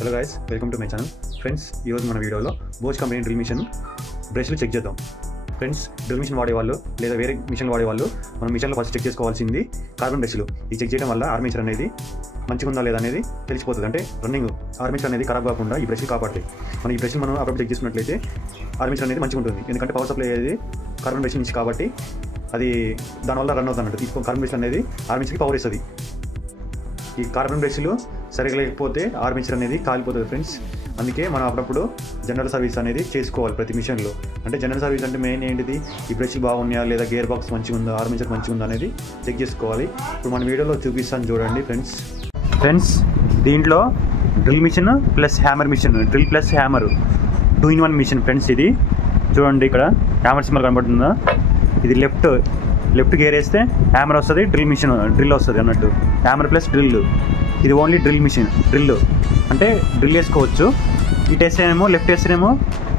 Hello guys, welcome to my channel. Friends, ఈరోజు మన వీడియోలో బోస్ కంపెనీ డ్రిల్ మిషన్ బ్రష్లు చెక్ చేద్దాం. ఫ్రెండ్స్, డ్రిల్ మిషన్ వాడేవాళ్ళు లేదా వేరే మిషన్లు వాడేవాళ్ళు మనం మిషన్లో ఫస్ట్ చెక్ చేసుకోవాల్సింది కార్బన్ బ్రష్లు. ఈ చెక్ చేయడం వల్ల ఆర్మేచర్ అనేది మంచిగా ఉందా లేదా అనేది తెలిసిపోతుంది. అంటే రన్నింగ్ ఆర్మేచర్ అనేది ఖరాబ్ కాకుండా ఈ బ్రష్లు కాపాడుతాయి. మనం ఈ బ్రష్లు మనం అప్పుడు చెక్ చేసుకున్నట్లయితే ఆర్మేచర్ అనేది మంచిగా ఉంటుంది. ఎందుకంటే పవర్ సప్లై అనేది కార్బన్ బ్రష్ నుంచి కాబట్టి అది దానివల్ల రన్ అవుతుంది అన్నట్టు. ఈ కార్బన్ బ్రష్ అనేది ఆర్మేచర్కి పవర్ ఇస్తుంది. ఈ కార్బన్ బ్రష్లు సరిగ్గా లేకపోతే ఆర్మేచర్ అనేది కాలిపోతుంది ఫ్రెండ్స్. అందుకే మనం అప్పుడప్పుడు జనరల్ సర్వీస్ అనేది చేసుకోవాలి ప్రతి మిషన్లో. అంటే జనరల్ సర్వీస్ అంటే మెయిన్ ఏంటిది, ఈ బ్రష్ బాగున్నాయా లేదా, గేర్ బాక్స్ మంచిగా ఉందా, ఆర్మేచర్ మంచిగా ఉందా అనేది చెక్ చేసుకోవాలి. ఇప్పుడు మన వీడియోలో చూపిస్తాను చూడండి ఫ్రెండ్స్. దీంట్లో drill machine plus hammer machine, drill plus hammer 2-in-1 machine friends. ఇది చూడండి, ఇక్కడ హ్యామర్ సింబల్ కనబడుతుందా. ఇది లెఫ్ట్ గేర్ వేస్తే హ్యామర్ వస్తుంది, డ్రిల్ వస్తుంది అన్నట్టు. Hammer plus drill. ఇది ఓన్లీ డ్రిల్ మిషన్. డ్రిల్ అంటే డ్రిల్ వేసుకోవచ్చు. ఇటు వేస్తేనేమో లెఫ్ట్ వేస్తేనేమో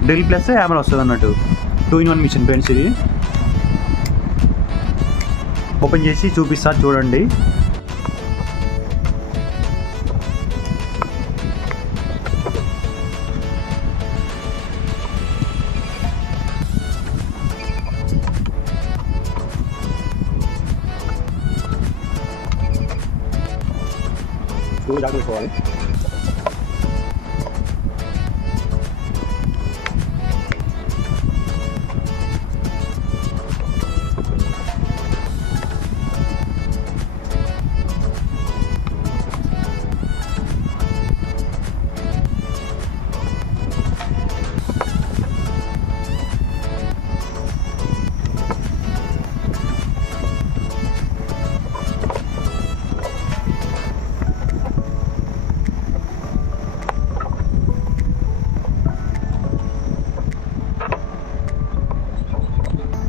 డ్రిల్ ప్లస్ హ్యామర్ వస్తుంది అన్నట్టు. 2-in-1 machine friends. ఇది ఓపెన్ చేసి చూపిస్తా చూడండి. జాగ్రత్త పెట్టుకోవాలి.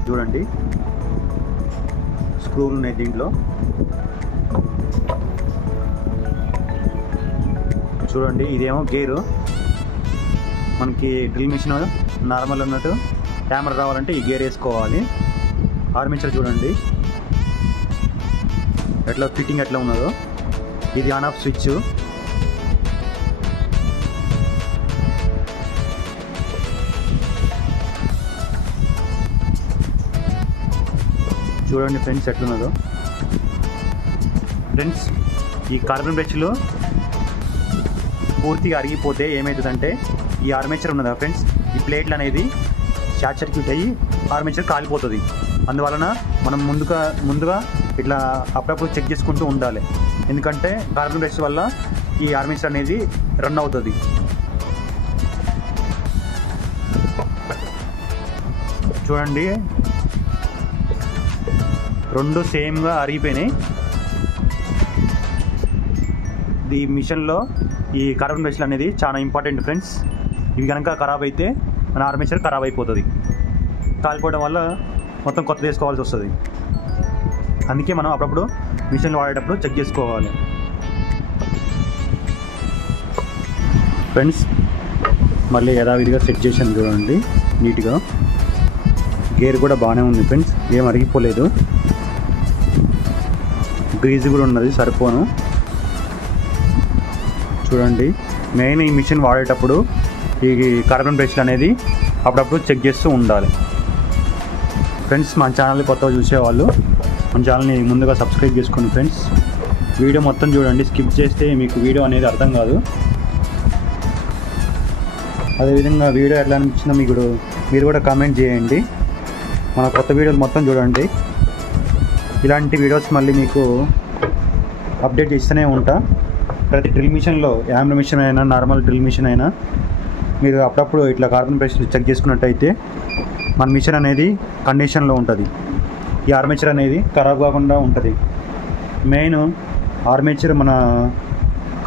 చూడండి, స్క్రూలు ఉన్నాయి దీంట్లో. చూడండి, ఇదేమో గేరు. మనకి డ్రిల్ మిషన్ నార్మల్ ఉన్నట్టు హ్యామర్ రావాలంటే ఈ గేర్ వేసుకోవాలి. ఆర్మేచర్ చూడండి ఎట్లా ఫిట్టింగ్ ఎట్లా ఉన్నదో. ఇది ఆన్ ఆఫ్ స్విచ్. చూడండి ఫ్రెండ్స్ ఎట్లున్నదో. ఫ్రెండ్స్, ఈ కార్బన్ బ్రష్లు పూర్తిగా అరిగిపోతే ఏమవుతుందంటే ఈ ఆర్మేచర్ ఉన్నదా ఫ్రెండ్స్, ఈ ప్లేట్లు అనేది షార్ట్ సర్క్యూట్ అయ్యి ఆర్మేచర్ కాలిపోతుంది. అందువలన మనం ముందుగా ఇట్లా అప్పుడప్పుడు చెక్ చేసుకుంటూ ఉండాలి. ఎందుకంటే కార్బన్ బ్రష్ వల్ల ఈ ఆర్మేచర్ అనేది రన్ అవుతుంది. చూడండి, రెండు సేమ్గా అరిగిపోయినాయి. ఈ మిషన్లో ఈ కార్బన్ బ్రష్లు అనేది చాలా ఇంపార్టెంట్ ఫ్రెండ్స్. ఇవి కనుక ఖరాబ్ అయితే మన ఆర్మేచర్ ఖరాబ్ అయిపోతుంది. కాలిపోవడం వల్ల మొత్తం కొత్త తీసుకోవాల్సి వస్తుంది. అందుకే మనం అప్పుడప్పుడు మిషన్లు వాడేటప్పుడు చెక్ చేసుకోవాలి ఫ్రెండ్స్. మళ్ళీ యథావిధిగా సెట్ చేశాను చూడండి నీట్గా. గేర్ కూడా బాగానే ఉంది ఫ్రెండ్స్, ఏం అరిగిపోలేదు. గ్రీజ్ కూడా ఉన్నది, సరిపోను. చూడండి, మెయిన్ ఈ మిషన్ వాడేటప్పుడు ఈ కార్బన్ బ్రష్లు అనేది అప్పుడప్పుడు చెక్ చేస్తూ ఉండాలి ఫ్రెండ్స్. మన ఛానల్ని కొత్తగా చూసేవాళ్ళు మన ఛానల్ని ముందుగా సబ్స్క్రైబ్ చేసుకోండి ఫ్రెండ్స్. వీడియో మొత్తం చూడండి, స్కిప్ చేస్తే మీకు వీడియో అనేది అర్థం కాదు. అదేవిధంగా వీడియో ఎట్లా అనిపించిందో మీరు కూడా కామెంట్ చేయండి. మన కొత్త వీడియోలు మొత్తం చూడండి. ఇలాంటి వీడియోస్ మళ్ళీ మీకు అప్డేట్ చేస్తూనే ఉంటా. ప్రతి డ్రిల్ మిషన్లో, హ్యామర్ మిషన్ అయినా నార్మల్ డ్రిల్ మిషన్ అయినా మీరు అప్పుడప్పుడు ఇట్లా కార్బన్ బ్రష్లు చెక్ చేసుకున్నట్టయితే మన మిషన్ అనేది కండిషన్లో ఉంటుంది. ఈ ఆర్మేచర్ అనేది ఖరాబ్ కాకుండా ఉంటుంది. మెయిన్ ఆర్మేచర్ మన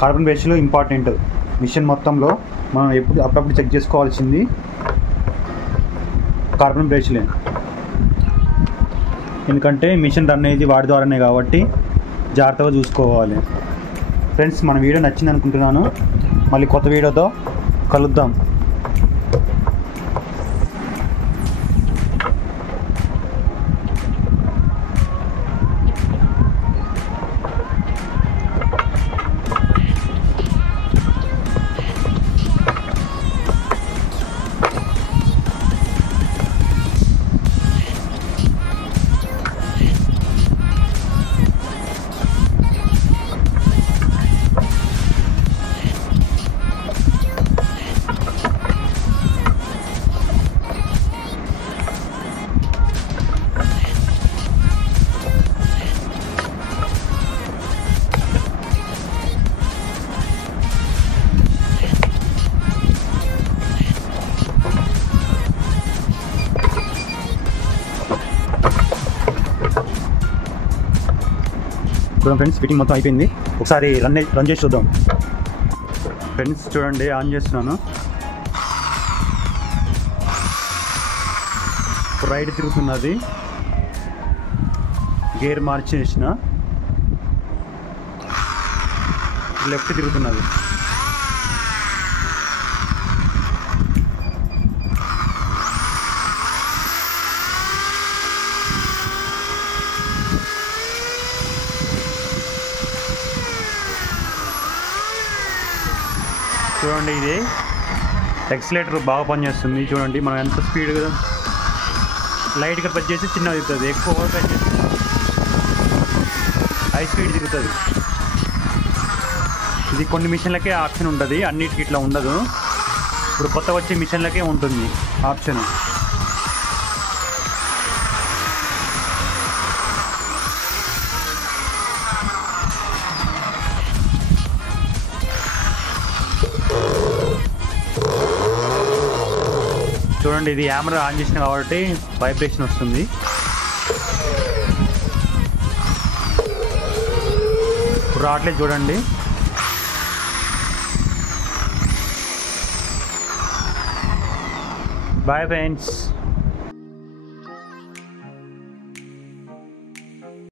కార్బన్ బ్రష్లు ఇంపార్టెంట్ మిషన్ మొత్తంలో. మనం అప్పుడప్పుడు చెక్ చేసుకోవాల్సింది కార్బన్ బ్రష్లే. ఎందుకంటే మిషన్ రన్ అనేది వాడి ద్వారానే కాబట్టి జాగ్రత్తగా చూసుకోవాలి ఫ్రెండ్స్. మన వీడియో నచ్చింది అనుకుంటున్నాను. మళ్ళీ కొత్త వీడియోతో కలుద్దాం. చూద్దాం ఫ్రెండ్స్. ఫిట్టింగ్ మొత్తం అయిపోయింది. ఒకసారి రన్ చేసి చూద్దాం ఫ్రెండ్స్. చూడండి, ఆన్ చేస్తున్నాను. రైట్ తిరుగుతున్నది. గేర్ మార్చేసిన. లెఫ్ట్ తిరుగుతున్నది. చూడండి, ఇది ఎక్సిలేటర్ బాగా పనిచేస్తుంది. చూడండి మనం ఎంత స్పీడ్గా లైట్గా టచ్ చేసి చిన్నగా తిరుగుతుంది, ఎక్కువ టచ్ చేసి హై స్పీడ్ తిరుగుతుంది. ఇది కొన్ని మిషన్లకే ఆప్షన్ ఉంటుంది, అన్నిటికి ఇట్లా ఉండదు. ఇప్పుడు కొత్తగా వచ్చే మిషన్లకే ఉంటుంది ఆప్షన్. చూడండి, ఇది హామర్ ఆన్ చేసిన కాబట్టి వైబ్రేషన్ వస్తుంది. ఇప్పుడు రావట్లేదు చూడండి. Bye friends.